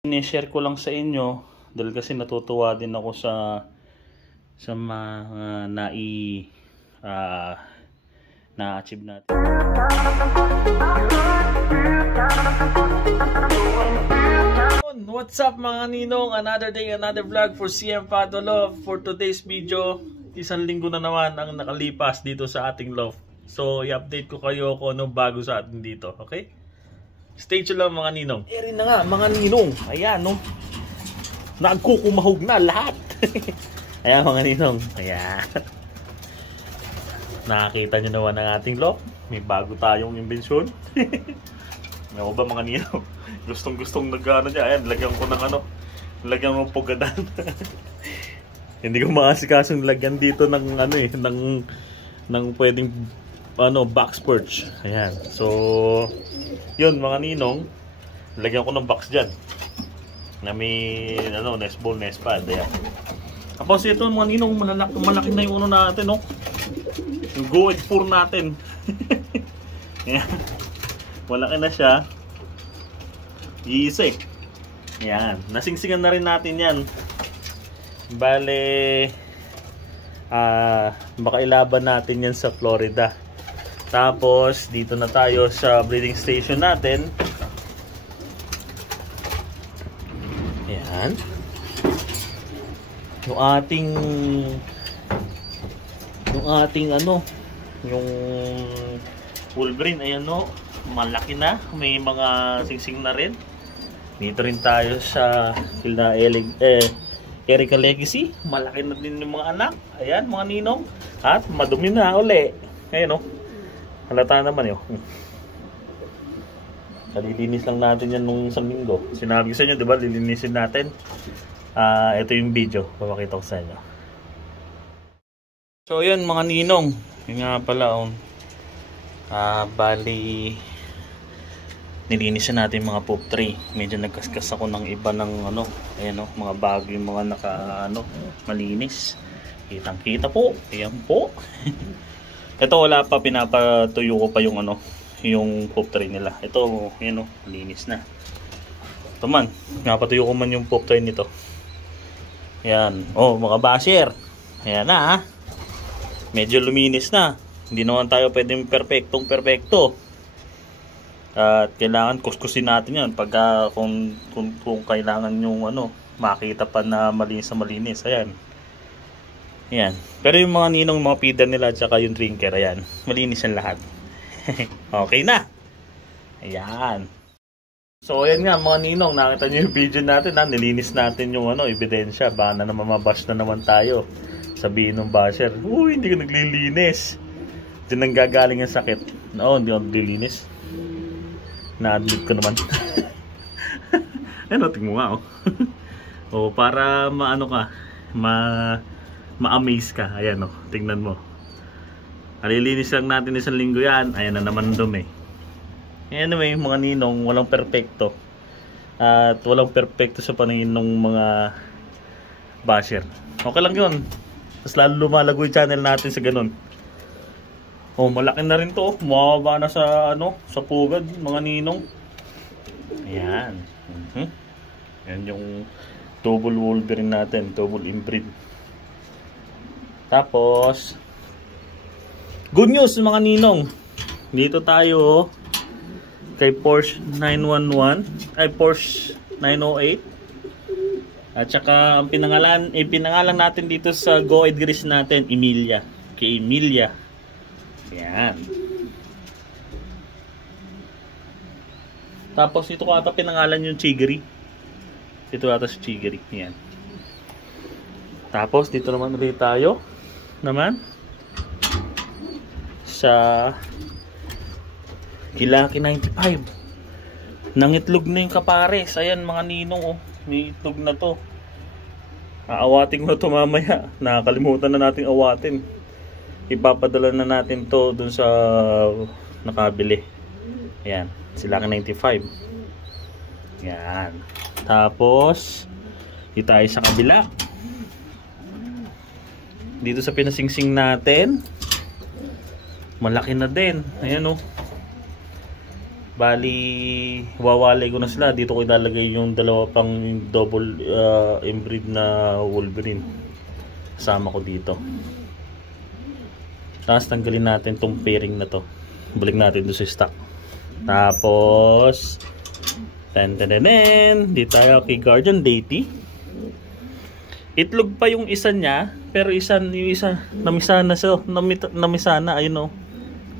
Ni-share ko lang sa inyo dahil kasi natutuwa din ako sa mga na-achieve natin. What's up mga ninong? Another day, another vlog for CM Padolo. For today's video, isang linggo na naman ang nakalipas dito sa ating loft. So, i-update ko kayo kung ano bago sa atin dito, okay? Stay tuned lang mga ninong. Rin na nga mga ninong. Ayan no. Nagkukumahog na lahat. Ayan mga ninong. Ayan. Nakakita nyo naman ang ating loft. May bago tayong imbensyon. Ano ba mga ninong? Gustong nag-ano dyan. Ayan, lagyan ko ng ano. Lagyan ng pugadan. Hindi ko makasikasong lagyan dito ng ano eh. Ng pwedeng ano, box perch. Ayan. So, yun mga ninong, lagyan ko ng box dyan na may ano, nest ball, nest pad. Ayan. Tapos ito mga ninong, malaki na yung uno natin, no? Yung Go Ed 4 natin. Ayan. Malaki na siya. Easy. Ayan. Nasingsingan na rin natin yan. Bale, baka ilaban natin yan sa Florida. Tapos, dito na tayo sa breeding station natin. Ayan. Yung ating ano, yung Wolverine, ayan no, malaki na. May mga singsing na rin. Dito rin tayo sa Erica Legacy. Malaki na din yung mga anak. Ayan, mga ninong. At madumi na uli. Ayan no. Halata naman yun. Kalilinis lang natin yan nung isang linggo. Sinabi ko sa inyo, diba? Lilinisin natin. Ito yung video. Papakita ko sa inyo. So, yun mga ninong. Yun nga pala. Bali, nilinisin natin mga poop tray. Medyo nagkaskas ako ng iba ng ano. Ayan o, mga bago yung mga malinis. Kitang kita po. Ayan po. Ito wala pa, pinapatuyo ko pa yung ano, yung poop tray nila. Ito, yun o, linis na. Ito man, pinapatuyo ko man yung poop tray nito. Ayan, oh mga basher. Ayan na ha. Medyo luminis na. Hindi naman tayo pwedeng perfecto. At kailangan kuskusin natin yan pagka kung kailangan yung ano, makita pa na malinis. Ayan. Ayan. Pero yung mga ninong, mga feeder nila at saka yung drinker, ayan, malinis yan lahat. Okay na. Ayan. So ayan nga mga ninong, nakita nyo yung video natin ha, nilinis natin yung ano, ebidensya. Baka na naman mabash na naman tayo. Sabihin ng basher, uy, hindi ka naglilinis. Diyan nang gagaling ang sakit. Oo, hindi ako naglilinis. Na-admit ko naman. Ano, tingnan mo nga oh. O para maano ka, ma-amaze ka. Ayan o, tingnan mo. Alilinis lang natin isang linggo yan. Ayan na naman dumi. Anyway, mga ninong, walang perfecto. At walang perfecto sa paningin ng mga basher. Okay lang yun. Tapos lalo lumalago yung channel natin sa ganun. Oh, malaki na rin to. Mababa na sa ano, sa pugad, mga ninong. Ayan. Ayan yung double Wolverine natin, double inbreed. Tapos, good news mga ninong. Dito tayo kay Porsche 911, ay Porsche 908. At saka ang pinangalan natin dito sa Go Ed Grease natin, Emilia. Kay Emilia. Ayan. Tapos ito ko ata pinangalan yung Chigiri. Ito ata si Chigiri. Ayan. Tapos dito naman ulit tayo sa Kilaki 95. Nangitlog na yung kapares. Ayan mga ninong oh. May itlog na to. Aawatin ko na to mamaya. Nakakalimutan na natin awatin. Ipapadala na natin to dun sa nakabili. Ayan. Kilaki 95. Ayan. Tapos dito tayo sa kabila. Dito sa pinasingsing natin, malaki na din. Ayan o. Bali, wawalay ko na sila. Dito ko ilalagay yung dalawa pang double inbreed na Wolverine. Kasama ko dito. Tapos tanggalin natin tong pairing na to. Balik natin doon sa stock. Tapos dito tayo kay Guardian Deity. Itlog pa yung isa niya, pero yung isa namisana siya, namisana, ayun oh.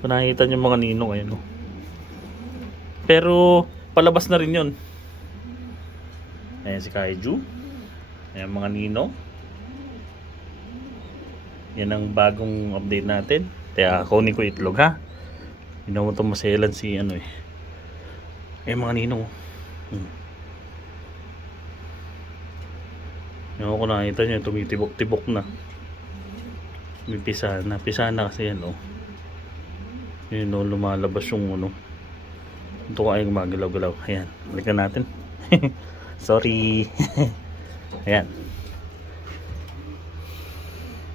Kung nakikita niyo mga ninong, ayun oh. Pero palabas na rin 'yon. Ayan si Kaiju. Ayan mga ninong. Yan ang bagong update natin. Kaya kunin ko itlog ha. Hindi naman ito maselan si ano eh. Ayan mga ninong. Yung ako nakita nyo, tumitibok-tibok na. May pisa na kasi yan oh. Yun oh, lumalabas yung ano. Ito ko ay gumagalaw-galaw. Ayan, balikan natin. Sorry. Ayan.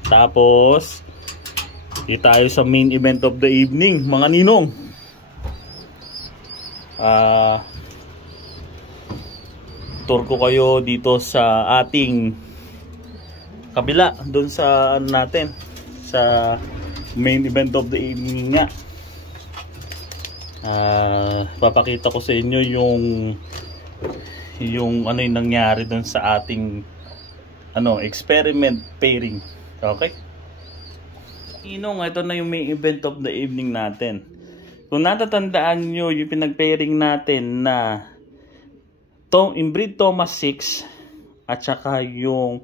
Tapos dito tayo sa main event of the evening, mga ninong. Tour ko kayo dito sa ating kabila, doon sa ano natin, sa main event of the evening nga. Papakita ko sa inyo yung ano yung nangyari doon sa ating ano, experiment pairing. Okay? Inong, ito na yung main event of the evening natin. Kung natatandaan nyo yung pinag-pairing natin na inbreed Thomas 6 at saka yung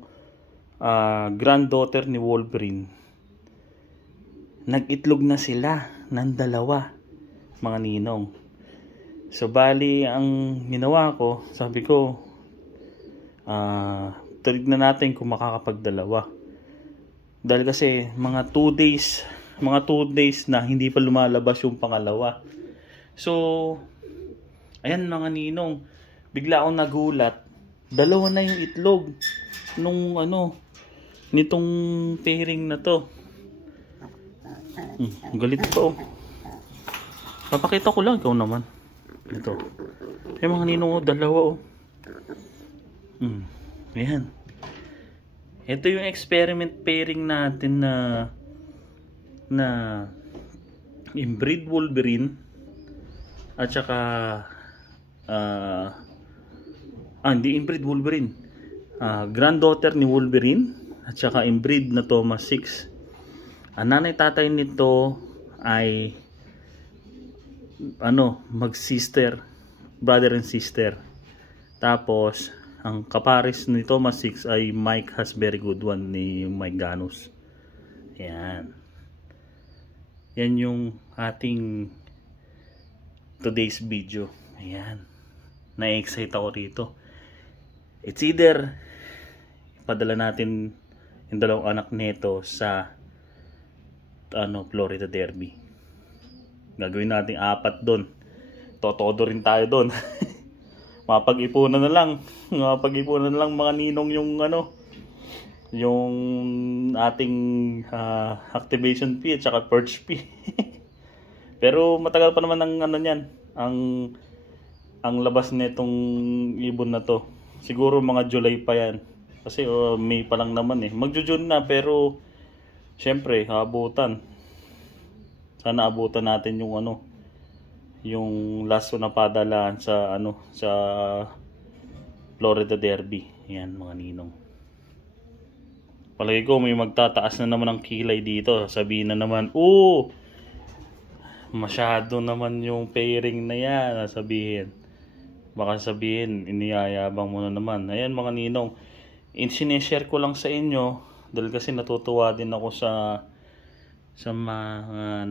granddaughter ni Wolverine, nag-itlog na sila ng dalawa, mga ninong. So bali ang ginawa ko, sabi ko tignan natin kung makakapagdalawa. Dahil kasi mga 2 days na hindi pa lumalabas yung pangalawa. So ayan mga ninong, bigla akong nagulat, dalawa na yung itlog nung ano, nitong pairing na to. Galit pa oh. Papakita ko lang, ikaw naman. Ito. Ay mga ninong oh, dalawa oh. Ayan. Ito yung experiment pairing natin na inbreed Wolverine at saka hindi inbreed Wolverine, granddaughter ni Wolverine at saka inbreed na Thomas 6. Ang nanay tatay nito ay ano, mag-sister, brother and sister. Tapos ang kapares ni Thomas 6 ay Mike Has Very Good One ni Mike Ganus. Yan. Yan yung ating today's video. Ayan. Na-excite ako rito. It's either ipadala natin yung dalawang anak nito sa Florida Derby. Gagawin natin 4 doon. Totodo rin tayo doon. Mapag-ipunan na lang mga ninong yung ating activation fee at saka purge fee. Pero matagal pa naman ang niyan, ang labas nitong ibon na to. Siguro mga July pa yan. Kasi May pa lang naman eh. Magjo-June na, pero syempre abutan. Sana abutan natin yung last na padalaan sa sa Florida Derby. Yan mga ninong. Palagi ko may magtataas na naman ang kilay dito. Sabihin na naman, masyado naman yung pairing na yan. Sabihin. Baka sabihin, iniyayabang mo na naman. Ayan mga ninong. Sineshare ko lang sa inyo. Dahil kasi natutuwa din ako sa mga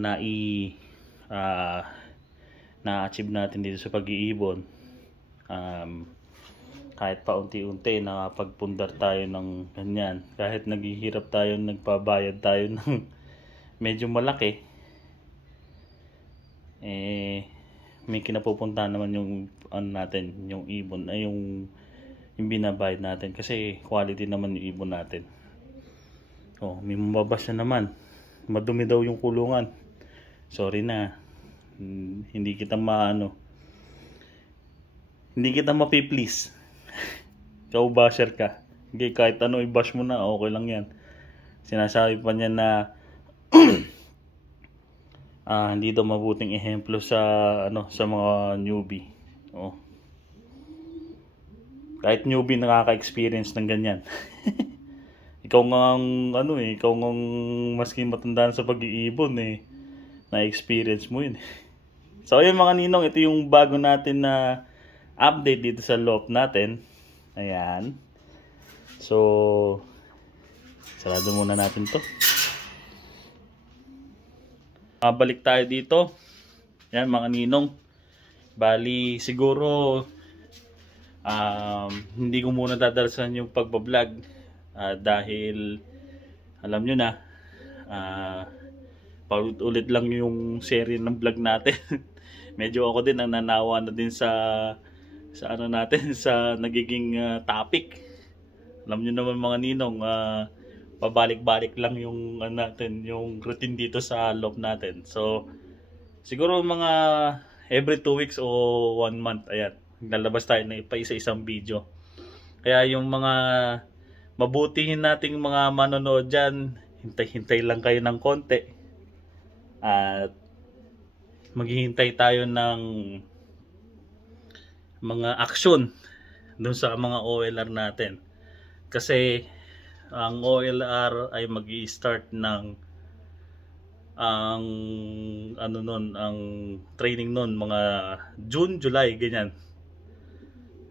na-achieve natin dito sa pag-iibon. Kahit pa unti-unti nakapagpundar tayo ng ganyan. Kahit naghihirap tayo, nagpabayad tayo ng medyo malaki, may kinapupuntahan naman yung natin, yung ibon ay yung binabayad natin kasi quality naman yung ibon natin. May mababas na naman, madumi daw yung kulungan. Sorry na, hindi kita Hindi kita mapiplease. Ikaw basher ka. Okay, kahit ano i-bash mo na, okay lang yan. Sinasabi pa niya na hindi daw mabuting ehemplo sa sa mga newbie. Oh. Kahit newbie nakaka-experience ng ganyan. Ikaw ngang ikaw ngang maski matandaan sa pag-iibon na-experience mo yun. So ayun mga ninong, ito yung bago natin na update dito sa loft natin. Ayan. So sarado muna natin to. Balik tayo dito. Yan mga ninong. Bali siguro hindi ko muna dadalsan yung pagbablog dahil alam nyo na paulit-ulit lang yung serie ng vlog natin. Medyo ako din ang nanawa na din sa natin sa nagiging topic. Alam nyo naman mga ninong, pabalik-balik lang yung natin, yung routine dito sa loob natin. So siguro mga every 2 weeks o 1 month, ayan, lalabas tayo na isa-isang video. Kaya yung mga mabutihin nating mga manonood dyan, hintay-hintay lang kayo ng konti. At maghihintay tayo ng mga aksyon dun sa mga OLR natin. Kasi ang OLR ay magi-start ng ang training nun mga June, July, ganyan.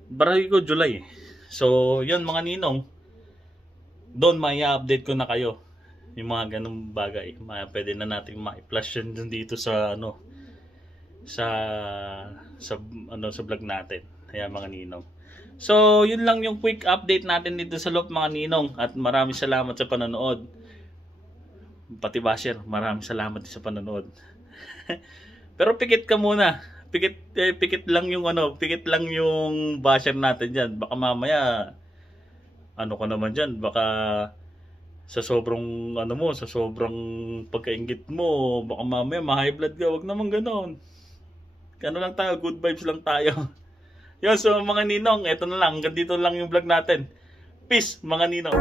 Barangay ko July. So, yun mga ninong. Doon mai-update ko na kayo yung mga ganung bagay. Pwede na natin ma-flash yun dun dito sa sa vlog natin. Kaya mga ninong. So, yun lang yung quick update natin dito sa loob mga ninong. At maraming salamat sa panonood. Pati basher, maraming salamat sa panonood. Pero pikit ka muna. Pikit lang yung basher natin diyan. Baka mamaya ka naman diyan, baka sa sobrang sa sobrang pagkainggit mo, baka mamaya ma-high blood ka. Wag naman ganoon. Lang tayo, good vibes lang tayo. Yun, so mga ninong, eto na lang. Hanggang dito lang yung vlog natin. Peace mga ninong.